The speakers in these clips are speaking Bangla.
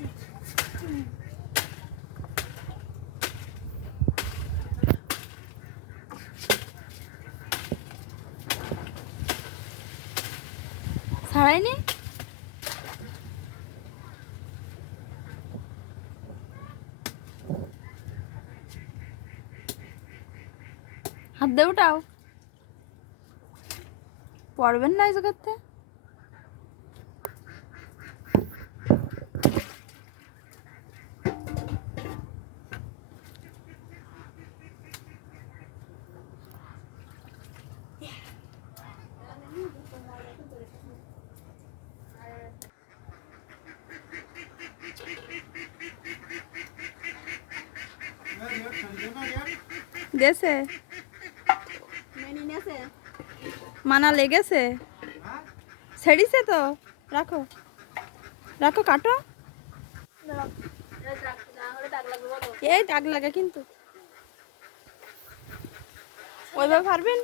দিচ্ছি ছাড়াইনি হাত দিয়ে উঠাও পড়বেন না এই জায়গাতে নেছে মানা লেগেছে? ছেড়িছে তো? রাখো। রাখো, কাটো। এই দাগ লাগে কিন্তু। ওইভাবে পারবেন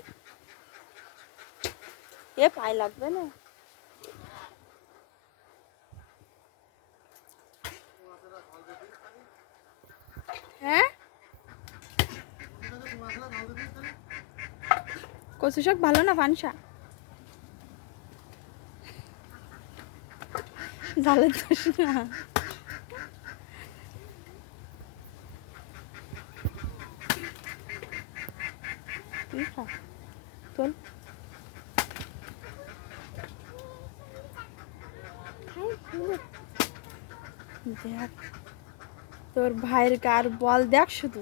এ পায়ে লাগবে না। হ্যাঁ? কচু শাক ভালো না পানসা? জালের দোষ না। দেখ, তোর ভাইয়ের কার বল দেখ শুধু।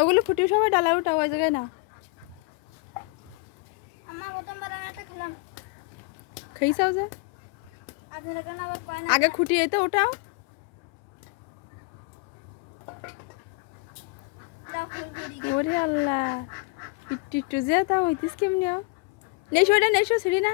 ওগুলো ফুটি সবাই ডালা উঠা ওই জায়গায় না। খেয়েছাও যে? আগে খুঁটি এই তো দাও ওরে আল্লাহ একটু একটু যে তা হইতিস কেমনি নেশো এটা নেশো ছিড়ি না।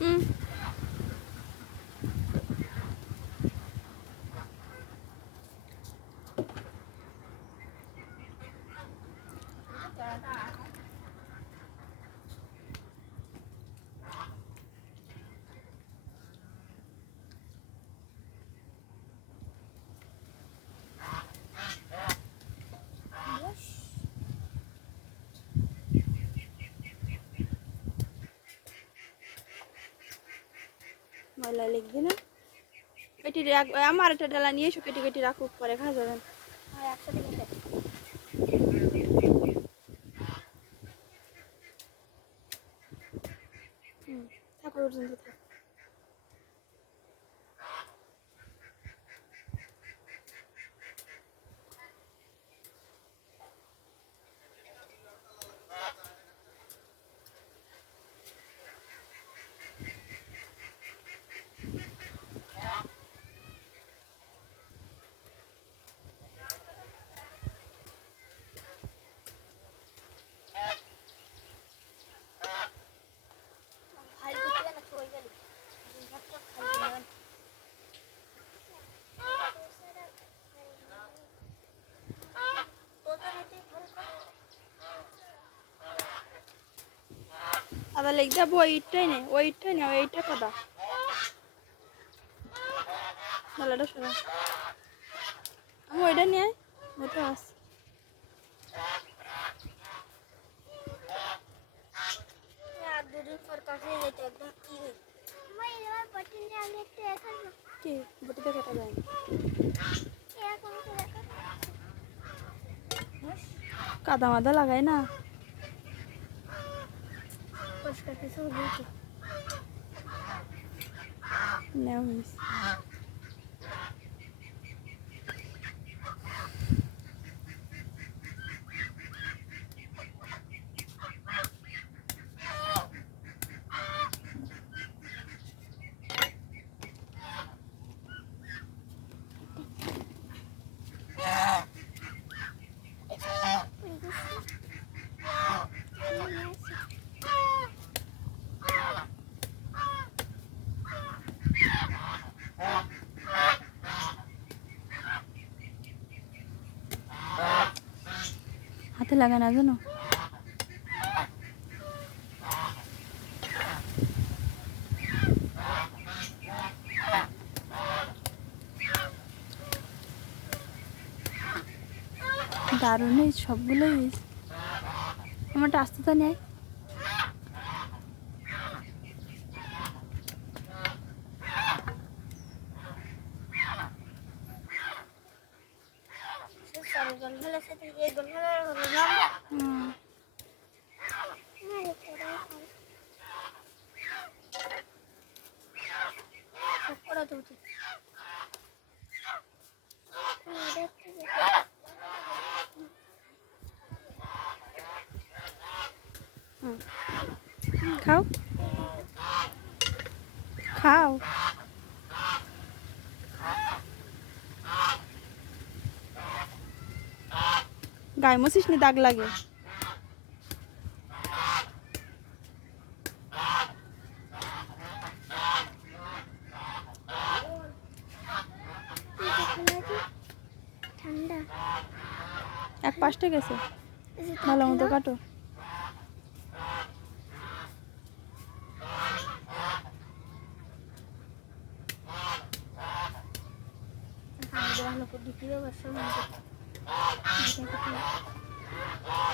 嗯。ময়লা লিখ না। কেটে আমার একটা ডালা নিয়ে এসো কেটে কেটে রাখুক পরে খা যাবেন ঠাকুর একসাথে খেতে পর্যন্ত থাক। কাদা লেগ দেবো ওই নেই ওই নেই ওই ইটটা কাদা? ডালাটা সরা। আমি ওইটা নিয়ে ওটা আস। কি? বটিতে কাটা যায়। কাদা মাদা লাগাই না? Acho que é pessoa Não, isso. লাগে না জানো দারুণ এই সবগুলোই আমারটা আসতে তো নেয় সব করা তো উচিত খাও খাও গায়ে মশিস নি দাগ লাগে এক পাশটা গেছে। ভালো মতো কাটো।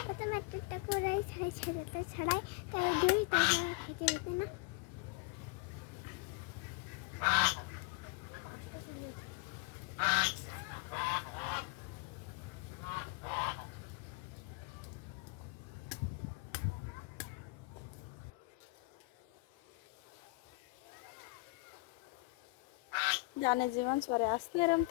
প্রথমে একটা ছাড়াই তাই দুই তারপর খেতে না। জানে জীবন সরে আসতে এরম